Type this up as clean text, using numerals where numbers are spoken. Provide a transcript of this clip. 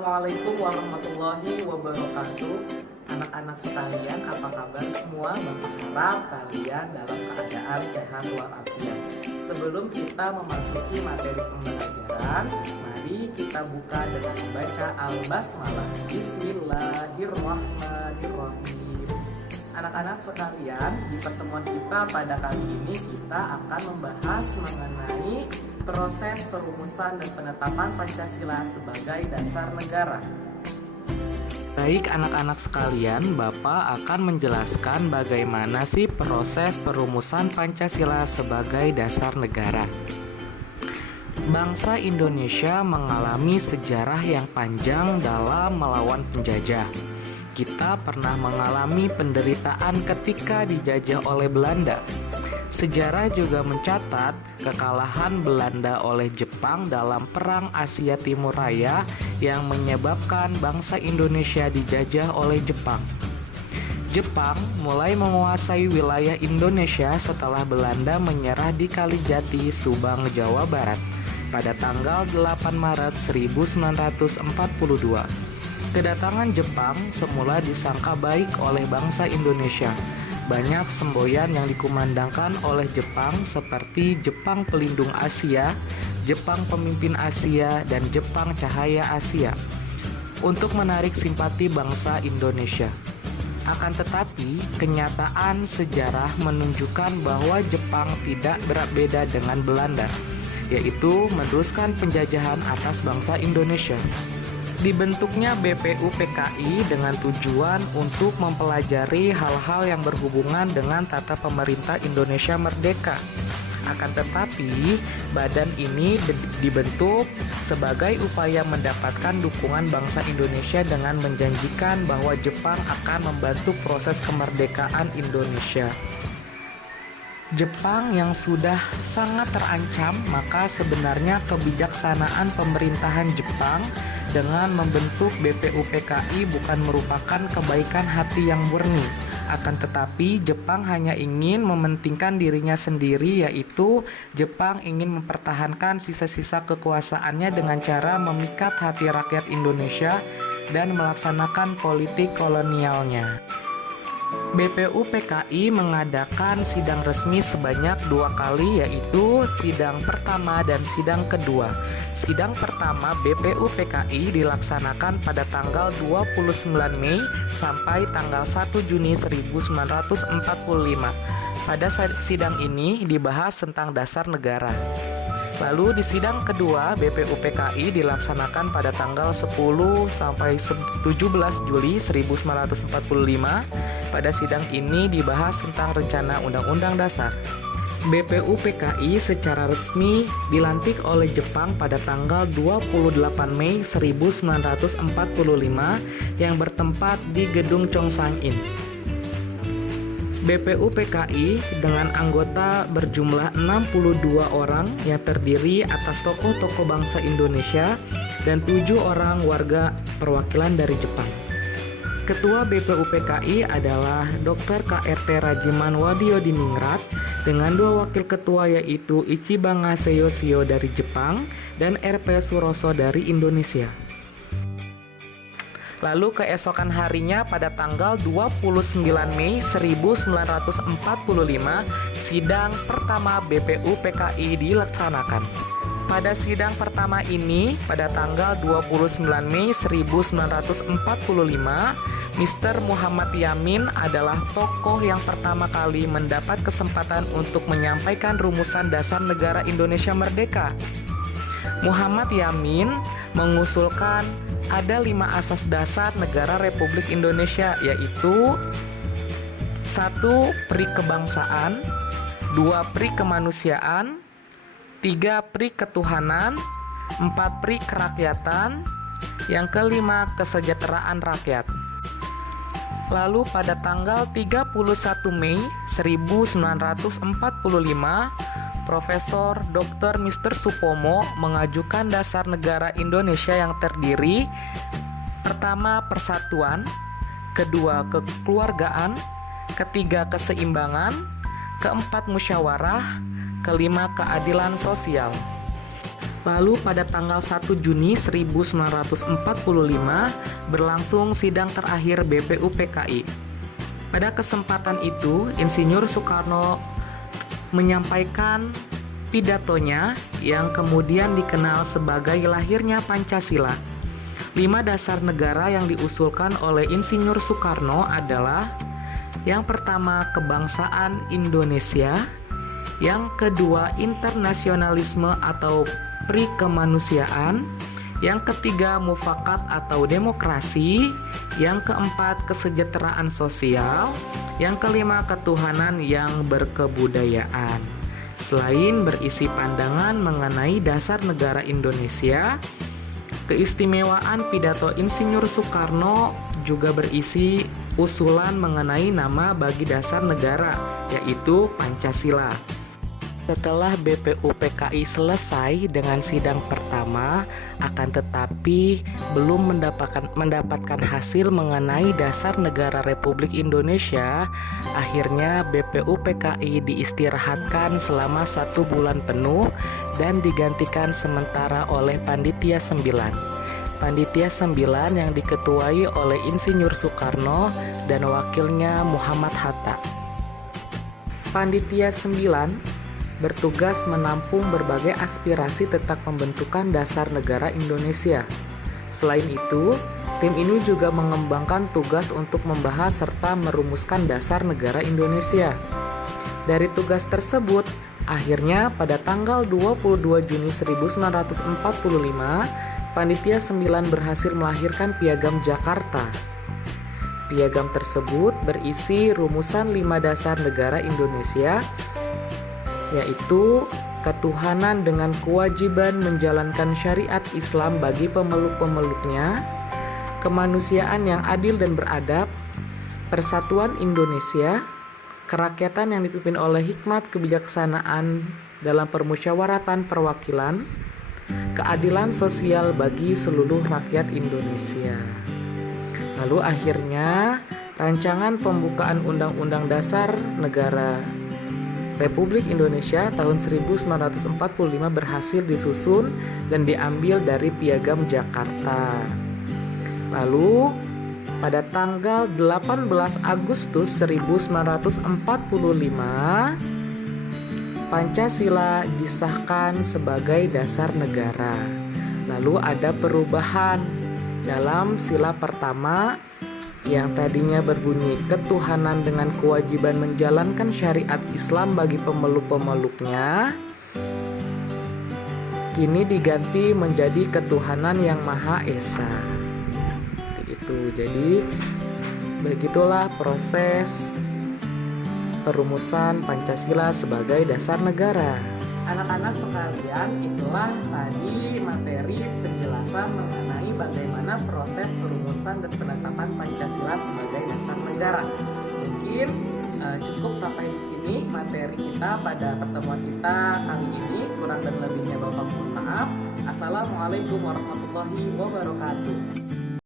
Assalamualaikum warahmatullahi wabarakatuh. Anak-anak sekalian, apa kabar semua? Berharap kalian dalam keadaan sehat walafiat. Sebelum kita memasuki materi pembelajaran, mari kita buka dengan membaca Al-Basmalah. Bismillahirrahmanirrahim. Anak-anak sekalian, di pertemuan kita pada kali ini kita akan membahas mengenai proses perumusan dan penetapan Pancasila sebagai dasar negara. Baik anak-anak sekalian, Bapak akan menjelaskan bagaimana sih proses perumusan Pancasila sebagai dasar negara. Bangsa Indonesia mengalami sejarah yang panjang dalam melawan penjajah. Kita pernah mengalami penderitaan ketika dijajah oleh Belanda. Sejarah juga mencatat kekalahan Belanda oleh Jepang dalam Perang Asia Timur Raya yang menyebabkan bangsa Indonesia dijajah oleh Jepang. Jepang mulai menguasai wilayah Indonesia setelah Belanda menyerah di Kalijati, Subang, Jawa Barat pada tanggal 8 Maret 1942. Kedatangan Jepang semula disangka baik oleh bangsa Indonesia. Banyak semboyan yang dikumandangkan oleh Jepang seperti Jepang Pelindung Asia, Jepang Pemimpin Asia, dan Jepang Cahaya Asia untuk menarik simpati bangsa Indonesia. Akan tetapi, kenyataan sejarah menunjukkan bahwa Jepang tidak berbeda dengan Belanda, yaitu meneruskan penjajahan atas bangsa Indonesia. Dibentuknya BPUPKI dengan tujuan untuk mempelajari hal-hal yang berhubungan dengan tata pemerintah Indonesia merdeka. Akan tetapi, badan ini dibentuk sebagai upaya mendapatkan dukungan bangsa Indonesia dengan menjanjikan bahwa Jepang akan membantu proses kemerdekaan Indonesia. Jepang yang sudah sangat terancam, maka sebenarnya kebijaksanaan pemerintahan Jepang dengan membentuk BPUPKI bukan merupakan kebaikan hati yang murni. Akan tetapi Jepang hanya ingin mementingkan dirinya sendiri, yaitu Jepang ingin mempertahankan sisa-sisa kekuasaannya dengan cara memikat hati rakyat Indonesia dan melaksanakan politik kolonialnya. BPUPKI mengadakan sidang resmi sebanyak 2 kali, yaitu sidang pertama dan sidang kedua. Sidang pertama BPUPKI dilaksanakan pada tanggal 29 Mei sampai tanggal 1 Juni 1945. Pada sidang ini dibahas tentang dasar negara. Lalu di sidang kedua BPUPKI dilaksanakan pada tanggal 10 sampai 17 Juli 1945. Pada sidang ini dibahas tentang rencana Undang-Undang Dasar. BPUPKI secara resmi dilantik oleh Jepang pada tanggal 28 Mei 1945 yang bertempat di Gedung Chongsang-in. BPUPKI dengan anggota berjumlah 62 orang yang terdiri atas tokoh-tokoh bangsa Indonesia dan 7 orang warga perwakilan dari Jepang. Ketua BPUPKI adalah Dr. KRT Rajiman Wadiodiningrat dengan 2 wakil ketua, yaitu Ichibanga Seyoshio dari Jepang dan RP Suroso dari Indonesia. Lalu keesokan harinya pada tanggal 29 Mei 1945, sidang pertama BPUPKI dilaksanakan. Pada sidang pertama ini, pada tanggal 29 Mei 1945, Mr. Muhammad Yamin adalah tokoh yang pertama kali mendapat kesempatan untuk menyampaikan rumusan dasar negara Indonesia merdeka. Muhammad Yamin mengusulkan ada 5 asas dasar negara Republik Indonesia, yaitu 1. Pri kebangsaan, 2. Pri kemanusiaan, 3. Pri ketuhanan, 4. Pri kerakyatan, yang kelima kesejahteraan rakyat. Lalu pada tanggal 31 Mei 1945, Profesor Dr. Mr. Supomo mengajukan dasar negara Indonesia yang terdiri pertama persatuan, kedua kekeluargaan, ketiga keseimbangan, keempat musyawarah, kelima keadilan sosial. Lalu pada tanggal 1 Juni 1945 berlangsung sidang terakhir BPUPKI. Pada kesempatan itu, Insinyur Soekarno menyampaikan pidatonya yang kemudian dikenal sebagai lahirnya Pancasila. 5 dasar negara yang diusulkan oleh Insinyur Soekarno adalah: yang pertama, kebangsaan Indonesia; yang kedua, internasionalisme atau pri-kemanusiaan; yang ketiga, mufakat atau demokrasi; yang keempat, kesejahteraan sosial; yang kelima, ketuhanan yang berkebudayaan. Selain berisi pandangan mengenai dasar negara Indonesia, keistimewaan pidato Insinyur Soekarno juga berisi usulan mengenai nama bagi dasar negara, yaitu Pancasila. Setelah BPUPKI selesai dengan sidang pertama, akan tetapi belum mendapatkan hasil mengenai dasar negara Republik Indonesia, akhirnya BPUPKI diistirahatkan selama 1 bulan penuh dan digantikan sementara oleh Panitia 9. Panitia 9 yang diketuai oleh Insinyur Soekarno dan wakilnya Muhammad Hatta. Panitia 9 bertugas menampung berbagai aspirasi tentang pembentukan dasar negara Indonesia. Selain itu, tim ini juga mengembangkan tugas untuk membahas serta merumuskan dasar negara Indonesia. Dari tugas tersebut, akhirnya pada tanggal 22 Juni 1945, Panitia 9 berhasil melahirkan Piagam Jakarta. Piagam tersebut berisi rumusan 5 dasar negara Indonesia, yaitu ketuhanan dengan kewajiban menjalankan syariat Islam bagi pemeluk-pemeluknya, kemanusiaan yang adil dan beradab, persatuan Indonesia, kerakyatan yang dipimpin oleh hikmat kebijaksanaan dalam permusyawaratan perwakilan, keadilan sosial bagi seluruh rakyat Indonesia. Lalu akhirnya rancangan pembukaan Undang-Undang Dasar Negara Republik Indonesia tahun 1945 berhasil disusun dan diambil dari Piagam Jakarta. Lalu pada tanggal 18 Agustus 1945, Pancasila disahkan sebagai dasar negara. Lalu ada perubahan dalam sila pertama yang tadinya berbunyi ketuhanan dengan kewajiban menjalankan syariat Islam bagi pemeluk-pemeluknya, kini diganti menjadi ketuhanan yang Maha Esa. Itu. Jadi begitulah proses perumusan Pancasila sebagai dasar negara. Anak-anak sekalian, itulah tadi materi penjelasan mengenai bagaimana proses perumusan dan penetapan Pancasila sebagai dasar negara. Mungkin cukup sampai di sini materi kita pada pertemuan kita kali ini. Kurang dan lebihnya Bapak mohon maaf. Assalamualaikum warahmatullahi wabarakatuh.